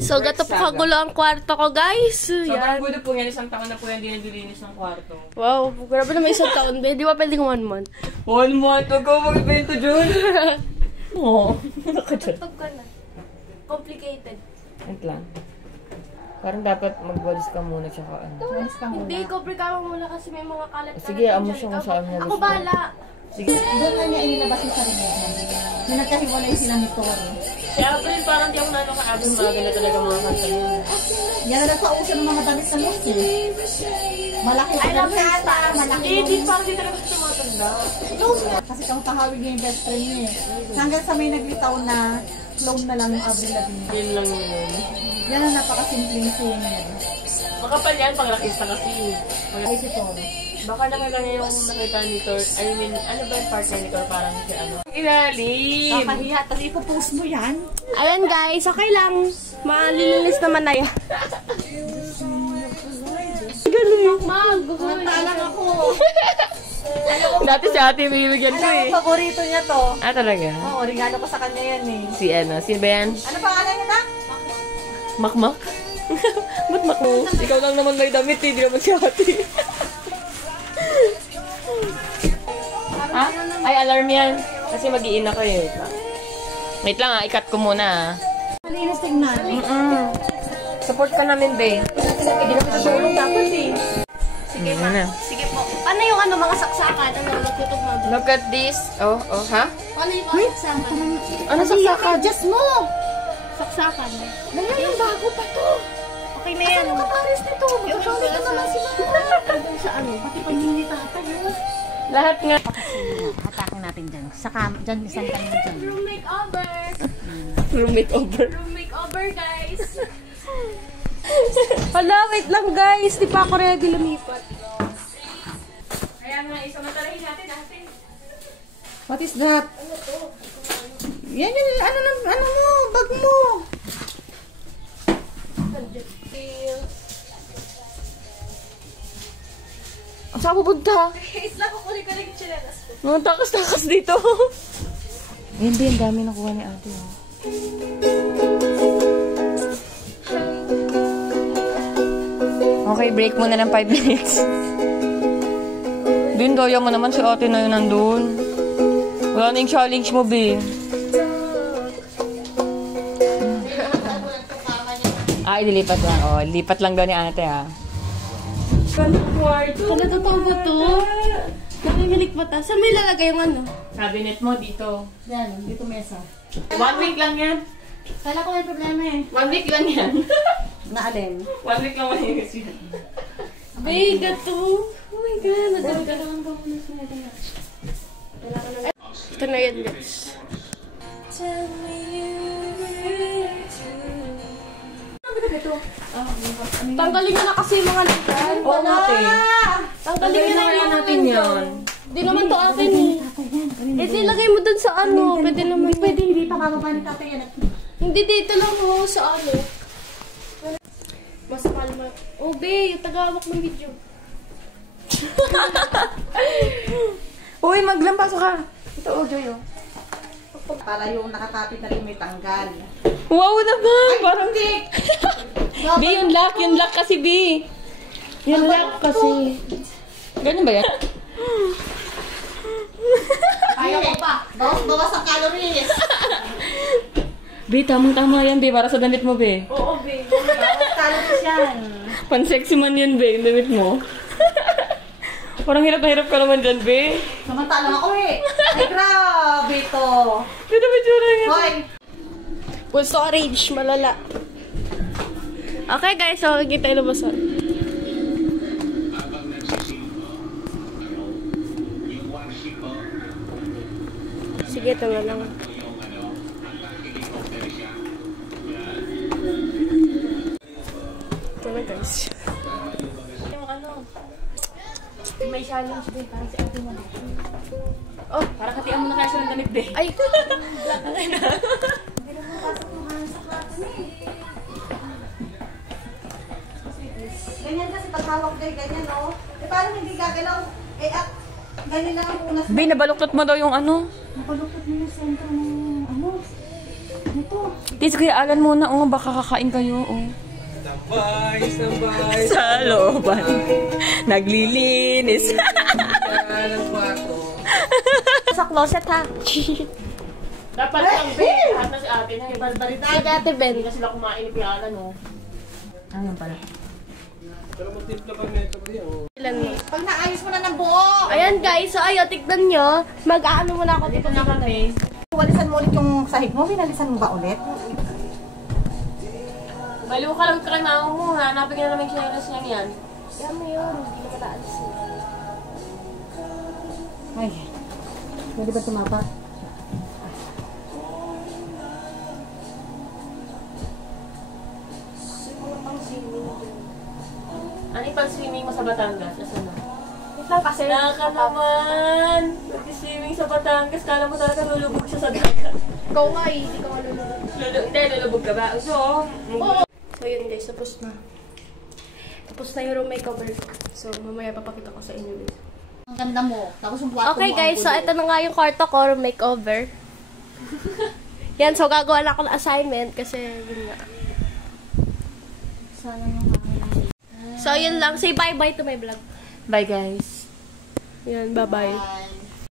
So, gato po kagulo ang kwarto ko, guys. Sobrang gulo po yan. Isang taon na po yan, hindi naglilinis ng kwarto. Wow, grabe naman isang taon, be. Di ba pwedeng 1 month? 1 month? Huwag ko mag-evento dyan. Oo. Tugtog ka na. Complicated. Wait lang. Parang dapat magwalis ka muna tsaka ano. Hindi, complicate mo muna kasi may mga kalat-kalat. Sige, amo siya kung saan niya. Ako bala. Sige. Doon na niya inilabas yung sarili niya. Yung nagkahiwalay sila ni Toro. Si Avril, parang di ako nano ka Avril. Maganda talaga mga kanta niya. Yan na nagpauso ng mga damit sa look eh. Malaki ang kanta, malaki yung... Hindi, parang di talaga gusto matanda. Kasi kang kahawig niya yung best friend niya eh. Hanggang sa may naglitaw na clone na lang yung Avril Lavigne. Yun lang yun. Yan ang napakasimpleng singer. Makapal yan, pang-rakista kasi. Ay si Toro. Baka naman lang yung nakita ni Thor. I mean, ano ba yung partner ni Thor? Parang si ano? Ilalim! Kakahiya, tapos ipopost mo yan. Ayan, guys. Okay lang. Malilinis naman na yan. Galing. Talang ako. Dati si ate bibigyan ko Alam eh. mo, paborito niya to. Ah, talaga? Oo, regalo ko sa kanya yan eh. Si ano? Si Ben? Ano pangalan niya na? Makmak? Ba't makmak? Ikaw lang naman may damit eh. Di naman si ate. Ha? Ay, alarm yan. Kasi mag-iin ako eh. Wait lang ah, ikat ko muna ah. Malinis tingnan. Support ka namin, babe. Hindi na tutulong dapat eh. Sige, ma. Sige po. Paano yung ano, mga saksakan? Ano, nagtutog mo? Look at this. Oh, ha? Paano yung mga saksakan? Ano saksakan? Adjust mo! Saksakan. Ganyan yung bago pa to. Okay na yan. Ano ka pares nito? Magkakalit na naman sila. Sa ano? Pati pag hindi tatay yun. Lahat nga. Hatakin natin dyan. Saka dyan, isang kanina dyan. Room makeover. Room makeover. Room makeover, guys. Hala, wait lang, guys. Di pa ako ready lumipat. Kaya nga, isamantalahin natin. What is that? Ano to? Yan yun. Ano mo? Bag mo. Ang saan pupunta? Isla ko kunin ko lang yung chinelas ko. Mga takas-takas dito. Hindi, ang dami nakuha ni ate. Oh. Okay, break muna ng 5 minutes. Din, daya mo naman si ate na yun nandun. Wala na yung challenge mo, be. Ay, dilipat lang. Oh, lipat lang daw ni ate, ha. Pag natutong ko to, nakimilik mata. Saan may lalagay yung ano? Cabinet mo dito. Yan, dito mesa. 1 week lang yan. Kala ko may problema eh. 1 week lang yan. Naalin. 1 week lang malinis yan. Bay, gato. Oh my God, nadagdagan ka muna sa mga na. Ito na yan, guys. Tanggalin nyo na kasi yung mga ligan. Oo natin. Tanggalin nyo na yung natin yan. Di naman to akin eh. Eh, di lagay mo dun sa ano. Pwede naman. Pwede hindi pa kababa ni tatay yan. Hindi dito lang mo sa ano. Mas kalma. Oh, be, yung tagawak ng video. Uy, maglampaso ka. Ito, oh, Joy, oh. Para yung nakakapit na rin may tanggal. Wow naman! Parang Hindi! B, yung lock kasi, B. Yung lock kasi. Ganyan ba yan? Ayaw ko pa. Bawas ang calories. B, tamang-tama yan, B. Para sa damit mo, B. Oo, be. Bawas calories yan. Pan-sexy man yan, B, yung damit mo. Parang hirap na hirap ka naman dyan, B. Samantalang ako eh. Ay, grabe to. Dito ba tsura yan? Hoy! Full storage, malala. Okay guys, so kita yung labasan. Sige, ito na lang. Ito na guys. Yung ano, may challenge, B. Para si ate mo. Oh, para katian mo na kaya siya ng damit, B. Ay! Ganyan kasi paghawak kayo, ganyan o. Eh, parang hindi gagalaw. Eh, ganyan lang ang unas. B, nabaluktot mo daw yung ano. Napaluktot mo yung sentro ng ano. Tis, Kuya Alan muna. Oh, baka kakain kayo. Oh. Standby. Sa looban. Naglilinis. Sa closet, ha? Dapat lang, Ben. Lahat na si ate na. Barbarita. Si Ate Ben. Hindi na sila kumain ni Kuya Alan, oh. Ayun pala. Pero magtimpla kami ito ba yan? Ilan mo? Pag naayos mo na ng buo, Ayan guys, so ayun, tignan nyo. Mag-aano muna ako Dito dito. na kami. walisan mo ulit yung sahig mo. Binalisan mo ba ulit? Baliw ka lang kremao mo, ha? Hanapin ka na namin chinelas niya yan. Yan mo yun, hindi naman naalis. Ay, pwede ba tumapat? Ano yung pag-swimming mo sa Batangas? Asan na? Wait lang kasi. Naka naman! Pag-swimming sa Batangas, kala mo talaga lulubog siya sa dagat. Ikaw nga eh, hindi ka malulunod. Hindi, lulubog ka ba? So, Oo. So yun guys, tapos na. Tapos na yung room makeover. So mamaya papakita ko sa inyo guys. Ang ganda mo. Tapos yung kwarto Okay mo, guys, ang so gulo. ito na nga yung kwarto ko, room makeover. Yan, so gagawa lang ako ng assignment kasi yun nga. Sayang yung hangin. So yun lang, say bye-bye to my vlog. bye guys. Yan, bye-bye. Bye.